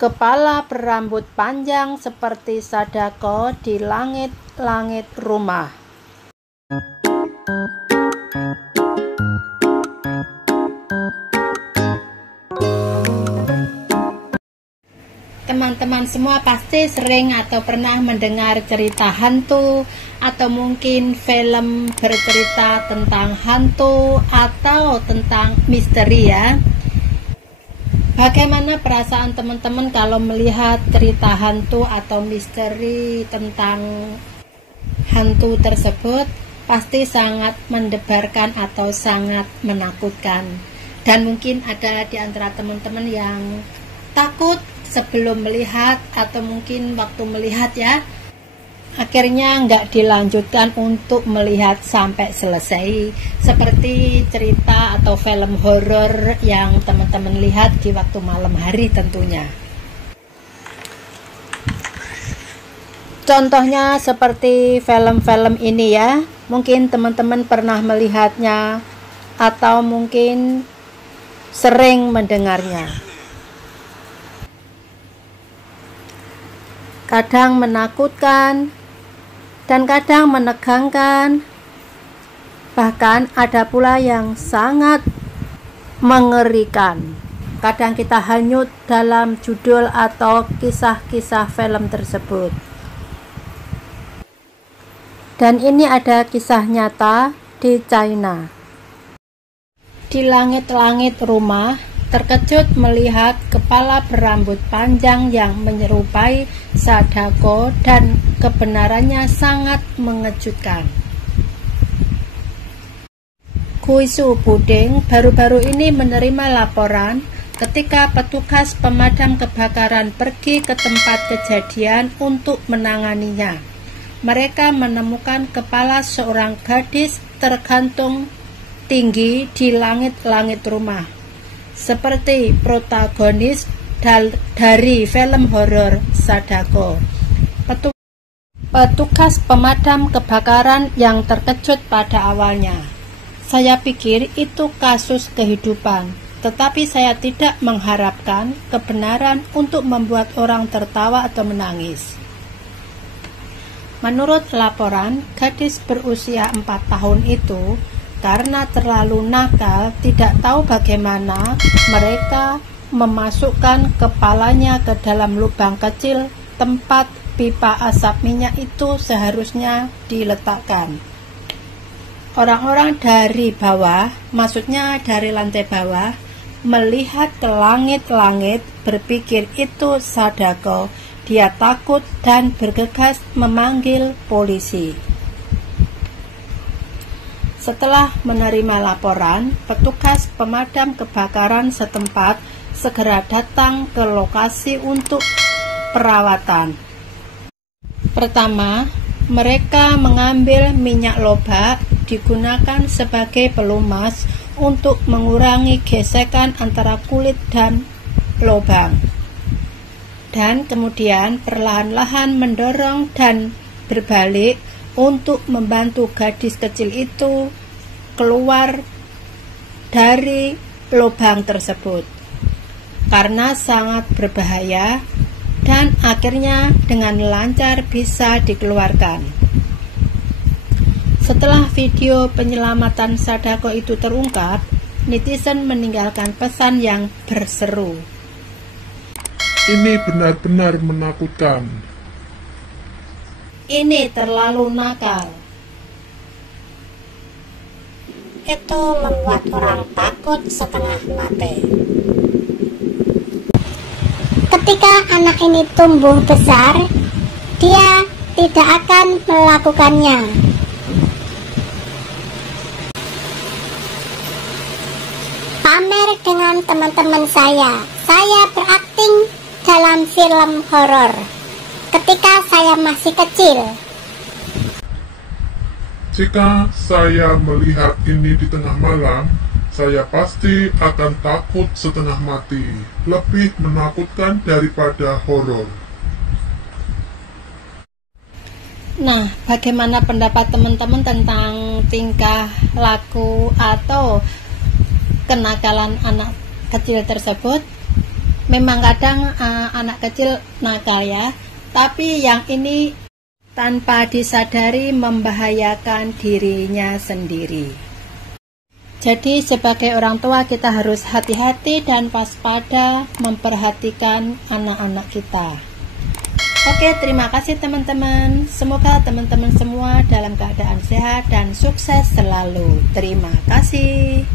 Kepala berambut panjang seperti Sadako di langit-langit rumah. Teman-teman semua pasti sering atau pernah mendengar cerita hantu atau mungkin film bercerita tentang hantu atau tentang misteri ya. Bagaimana perasaan teman-teman kalau melihat cerita hantu atau misteri tentang hantu tersebut? Pasti sangat mendebarkan atau sangat menakutkan. Dan mungkin ada di antara teman-teman yang takut sebelum melihat atau mungkin waktu melihat ya, akhirnya nggak dilanjutkan untuk melihat sampai selesai, seperti cerita atau film horor yang teman-teman lihat di waktu malam hari tentunya. Contohnya seperti film-film ini ya, mungkin teman-teman pernah melihatnya atau mungkin sering mendengarnya. Kadang menakutkan dan kadang menegangkan, bahkan ada pula yang sangat mengerikan. Kadang kita hanyut dalam judul atau kisah-kisah film tersebut. Dan ini ada kisah nyata di China. Di langit-langit rumah, terkejut melihat kepala berambut panjang yang menyerupai Sadako dan kebenarannya sangat mengejutkan. Guisu Puding baru-baru ini menerima laporan ketika petugas pemadam kebakaran pergi ke tempat kejadian untuk menanganinya. Mereka menemukan kepala seorang gadis tergantung tinggi di langit-langit rumah, seperti protagonis dari film horor Sadako. Petugas pemadam kebakaran yang terkejut pada awalnya. Saya pikir itu kasus kehidupan, tetapi saya tidak mengharapkan kebenaran untuk membuat orang tertawa atau menangis. Menurut laporan, gadis berusia 4 tahun itu karena terlalu nakal, tidak tahu bagaimana mereka memasukkan kepalanya ke dalam lubang kecil tempat pipa asap minyak itu seharusnya diletakkan. Orang-orang dari bawah, maksudnya dari lantai bawah, melihat ke langit-langit, berpikir itu Sadako. Dia takut dan bergegas memanggil polisi. Setelah menerima laporan, petugas pemadam kebakaran setempat segera datang ke lokasi untuk perawatan. Pertama, mereka mengambil minyak lobak digunakan sebagai pelumas untuk mengurangi gesekan antara kulit dan lubang. Dan kemudian perlahan-lahan mendorong dan berbalik untuk membantu gadis kecil itu keluar dari lubang tersebut karena sangat berbahaya, dan akhirnya dengan lancar bisa dikeluarkan. Setelah video penyelamatan Sadako itu terungkap, netizen meninggalkan pesan yang berseru, "Ini benar-benar menakutkan. Ini terlalu nakal. Itu membuat orang takut setengah mati." Ketika anak ini tumbuh besar, dia tidak akan melakukannya. Pamer dengan teman-teman saya berakting dalam film horor ketika saya masih kecil. Jika saya melihat ini di tengah malam, saya pasti akan takut setengah mati. Lebih menakutkan daripada horor." Nah, bagaimana pendapat teman-teman tentang tingkah laku atau kenakalan anak kecil tersebut? Memang kadang anak kecil nakal ya, tapi yang ini tanpa disadari membahayakan dirinya sendiri. Jadi sebagai orang tua kita harus hati-hati dan waspada memperhatikan anak-anak kita. Oke, terima kasih teman-teman. Semoga teman-teman semua dalam keadaan sehat dan sukses selalu. Terima kasih.